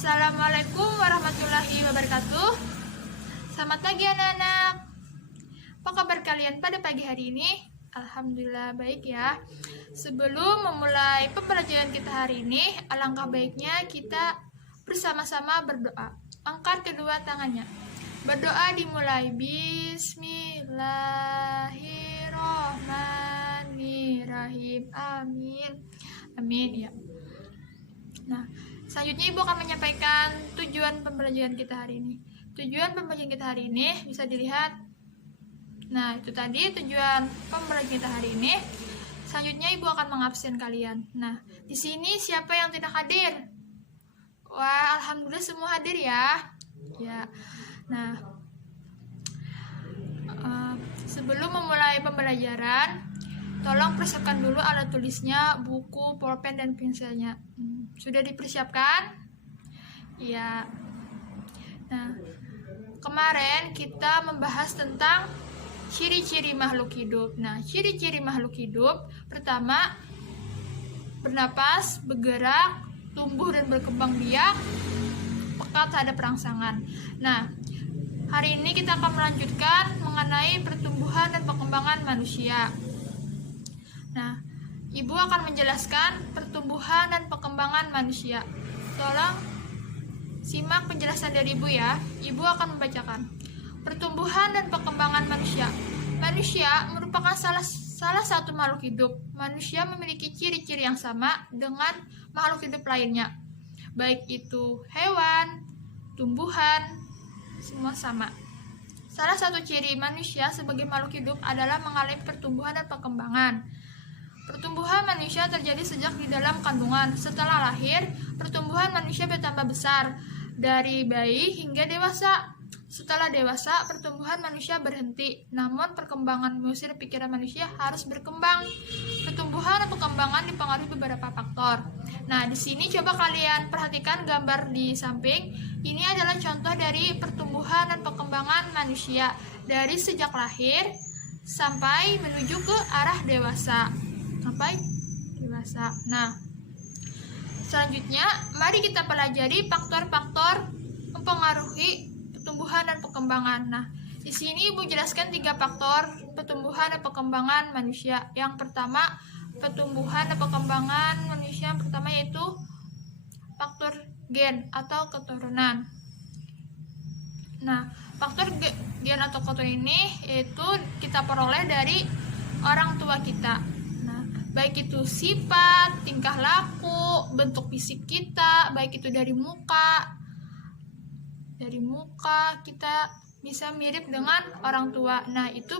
Assalamualaikum warahmatullahi wabarakatuh. Selamat pagi anak-anak. Apa kabar kalian pada pagi hari ini? Alhamdulillah baik ya. Sebelum memulai pembelajaran kita hari ini, alangkah baiknya kita bersama-sama berdoa. Angkat kedua tangannya. Berdoa dimulai. Bismillahirrahmanirrahim. Amin. Amin ya. Nah, selanjutnya Ibu akan menyampaikan tujuan pembelajaran kita hari ini. Tujuan pembelajaran kita hari ini bisa dilihat. Nah, itu tadi tujuan pembelajaran kita hari ini. Selanjutnya Ibu akan mengabsen kalian. Nah, di sini siapa yang tidak hadir? Wah, alhamdulillah semua hadir ya. Ya. Nah, sebelum memulai pembelajaran, tolong persiapkan dulu alat tulisnya, buku, pulpen, dan pensilnya. Sudah dipersiapkan? Ya. Nah, kemarin kita membahas tentang ciri-ciri makhluk hidup. Nah, ciri-ciri makhluk hidup pertama, bernapas, bergerak, tumbuh dan berkembang biak, peka terhadap rangsangan. Nah, hari ini kita akan melanjutkan mengenai pertumbuhan dan perkembangan manusia. Nah, Ibu akan menjelaskan pertumbuhan dan perkembangan manusia. Tolong simak penjelasan dari Ibu ya. Ibu akan membacakan. Pertumbuhan dan perkembangan manusia. Manusia merupakan salah satu makhluk hidup. Manusia memiliki ciri-ciri yang sama dengan makhluk hidup lainnya. Baik itu hewan, tumbuhan, semua sama. Salah satu ciri manusia sebagai makhluk hidup adalah mengalami pertumbuhan dan perkembangan. Pertumbuhan manusia terjadi sejak di dalam kandungan. Setelah lahir, pertumbuhan manusia bertambah besar dari bayi hingga dewasa. Setelah dewasa, pertumbuhan manusia berhenti. Namun, perkembangan emosi dan pikiran manusia harus berkembang. Pertumbuhan dan perkembangan dipengaruhi beberapa faktor. Nah, di sini coba kalian perhatikan gambar di samping. Ini adalah contoh dari pertumbuhan dan perkembangan manusia dari sejak lahir sampai menuju ke arah dewasa. Nah, selanjutnya mari kita pelajari faktor-faktor mempengaruhi pertumbuhan dan perkembangan. Nah, di sini Ibu jelaskan 3 faktor pertumbuhan dan perkembangan manusia. Yang pertama, pertumbuhan dan perkembangan manusia yang pertama yaitu faktor gen atau keturunan. Nah, faktor gen atau keturunan ini yaitu kita peroleh dari orang tua kita. Baik itu sifat, tingkah laku, bentuk fisik kita, baik itu dari muka. Dari muka kita bisa mirip dengan orang tua. Nah, itu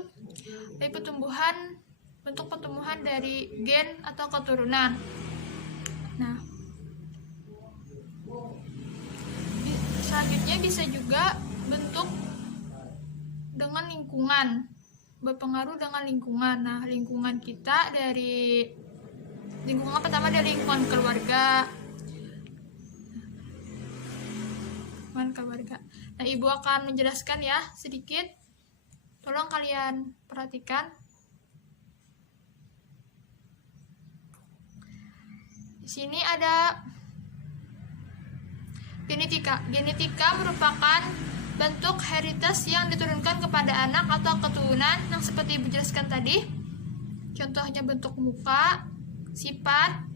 dari pertumbuhan, bentuk pertumbuhan dari gen atau keturunan. Nah, selanjutnya bisa juga bentuk dengan lingkungan. Berpengaruh dengan lingkungan. Nah, lingkungan kita dari lingkungan pertama dari lingkungan keluarga. Nah, Ibu akan menjelaskan ya sedikit. Tolong kalian perhatikan. Di sini ada genetika. Genetika merupakan bentuk heritage yang diturunkan kepada anak atau keturunan yang seperti Ibu jelaskan tadi. Contohnya bentuk muka, sifat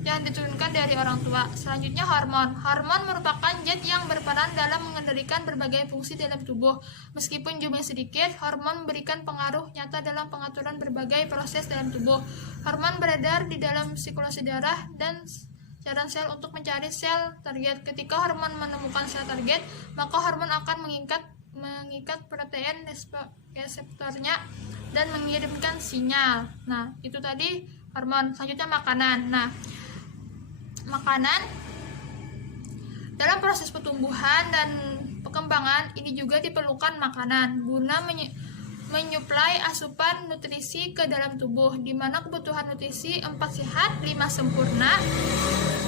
yang diturunkan dari orang tua. Selanjutnya hormon. Hormon merupakan zat yang berperan dalam mengendalikan berbagai fungsi dalam tubuh. Meskipun jumlahnya sedikit, hormon memberikan pengaruh nyata dalam pengaturan berbagai proses dalam tubuh. Hormon beredar di dalam sirkulasi darah dan cairan sel untuk mencari sel target. Ketika hormon menemukan sel target, maka hormon akan mengikat protein reseptornya dan mengirimkan sinyal. Nah, itu tadi hormon. Selanjutnya makanan. Nah, makanan dalam proses pertumbuhan dan perkembangan ini juga diperlukan makanan guna menyuplai asupan nutrisi ke dalam tubuh, di mana kebutuhan nutrisi 4 sehat 5 sempurna.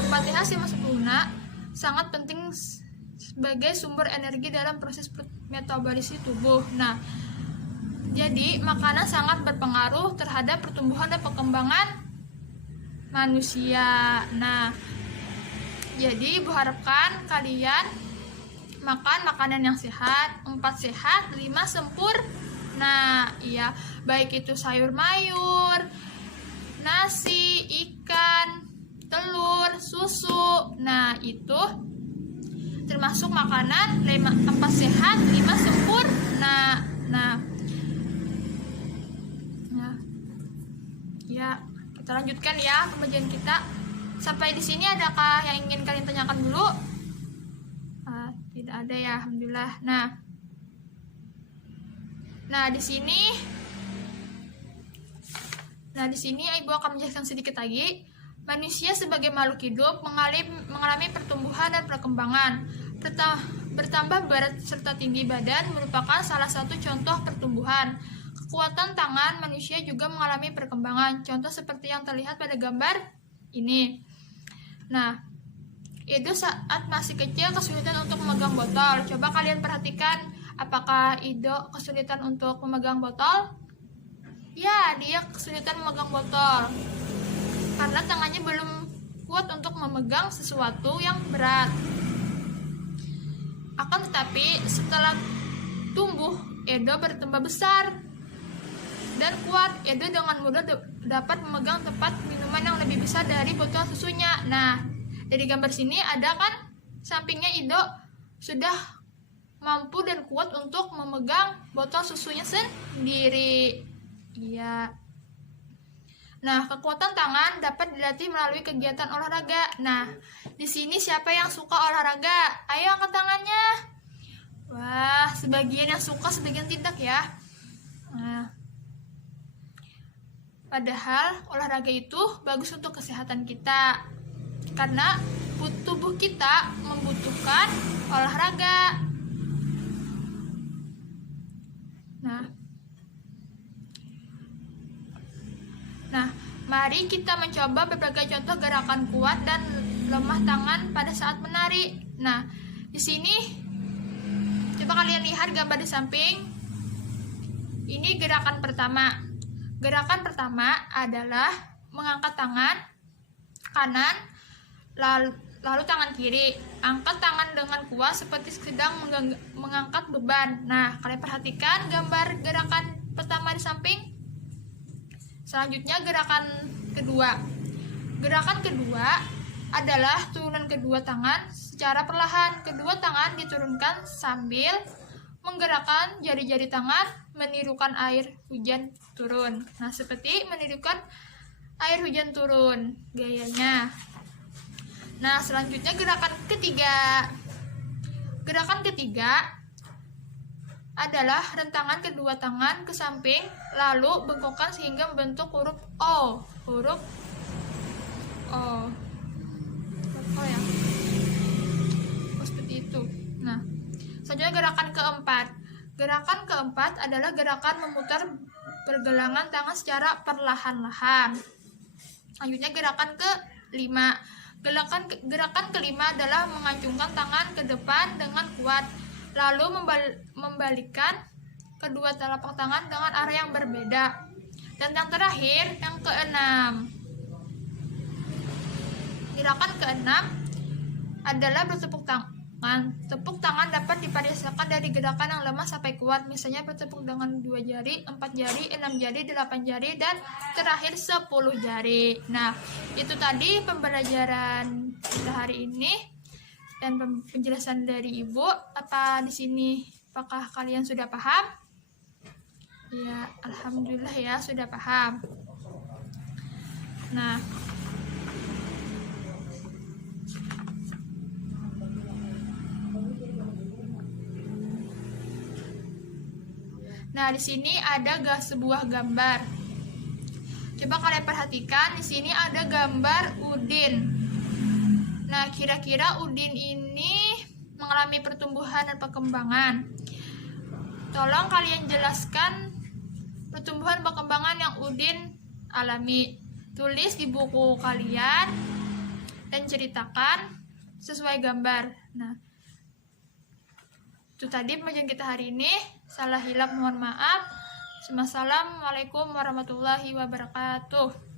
4 sehat 5 sempurna sangat penting sebagai sumber energi dalam proses metabolisme tubuh. Nah, jadi makanan sangat berpengaruh terhadap pertumbuhan dan perkembangan manusia. Nah, Jadi Ibu harapkan kalian makan makanan yang sehat, 4 sehat, 5 sempurna. Iya, baik itu sayur mayur, nasi, ikan, telur, susu. Nah, itu termasuk makanan 4 sehat, 5 sempurna. Nah, ya, kita lanjutkan ya pembelajaran kita. Sampai di sini adakah yang ingin kalian tanyakan dulu? Tidak ada ya, alhamdulillah. Nah di sini Ibu akan menjelaskan sedikit lagi. Manusia sebagai makhluk hidup mengalami pertumbuhan dan perkembangan. Bertambah berat serta tinggi badan merupakan salah satu contoh pertumbuhan. Kekuatan tangan manusia juga mengalami perkembangan. Contoh seperti yang terlihat pada gambar ini. Nah, Edo saat masih kecil kesulitan untuk memegang botol. Coba kalian perhatikan, apakah Edo kesulitan untuk memegang botol? Ya, dia kesulitan memegang botol karena tangannya belum kuat untuk memegang sesuatu yang berat. Akan tetapi setelah tumbuh, Edo bertambah besar dan kuat. Edo dengan mudah dapat memegang tempat minuman yang lebih besar dari botol susunya. Nah, dari gambar sini ada kan sampingnya Edo sudah mampu dan kuat untuk memegang botol susunya sendiri. Iya. Nah, kekuatan tangan dapat dilatih melalui kegiatan olahraga. Nah, di sini siapa yang suka olahraga? Ayo angkat tangannya. Wah, sebagian yang suka, sebagian tidak ya. Nah, padahal olahraga itu bagus untuk kesehatan kita, karena tubuh kita membutuhkan olahraga. Nah, mari kita mencoba berbagai contoh gerakan kuat dan lemah tangan pada saat menari. Nah, di sini coba kalian lihat gambar di samping. Ini gerakan pertama. Gerakan pertama adalah mengangkat tangan kanan, lalu tangan kiri. Angkat tangan dengan kuat seperti sedang mengangkat beban. Nah, kalian perhatikan gambar gerakan pertama di samping. Selanjutnya gerakan kedua. Gerakan kedua adalah turunan kedua tangan secara perlahan. Kedua tangan diturunkan sambil menggerakkan jari-jari tangan menirukan air hujan turun. Nah, seperti menirukan air hujan turun gayanya. Nah, selanjutnya gerakan ketiga. Gerakan ketiga adalah rentangan kedua tangan ke samping, lalu bengkokkan sehingga membentuk huruf O. Huruf O. Oh ya. Seperti itu. Nah, selanjutnya gerakan keempat. Gerakan keempat adalah gerakan memutar pergelangan tangan secara perlahan-lahan. Selanjutnya gerakan kelima. Gerakan kelima adalah mengacungkan tangan ke depan dengan kuat, lalu membalikkan kedua telapak tangan dengan arah yang berbeda. Dan yang terakhir, yang keenam. Gerakan keenam adalah bertepuk tangan. Tepuk tangan dapat divariasikan dari gerakan yang lemah sampai kuat, misalnya bertepuk dengan 2 jari, 4 jari, 6 jari, 8 jari, dan terakhir 10 jari. Nah, itu tadi pembelajaran kita hari ini dan penjelasan dari Ibu. Apa di sini apakah kalian sudah paham? Ya, alhamdulillah ya, sudah paham. Nah, di sini ada sebuah gambar. Coba kalian perhatikan, di sini ada gambar udin. Nah, kira-kira udin ini mengalami pertumbuhan dan perkembangan. Tolong kalian jelaskan pertumbuhan dan perkembangan yang udin alami. Tulis di buku kalian dan ceritakan sesuai gambar. Nah, itu tadi pembelajaran kita hari ini. Salah hilap mohon maaf. Assalamualaikum warahmatullahi wabarakatuh.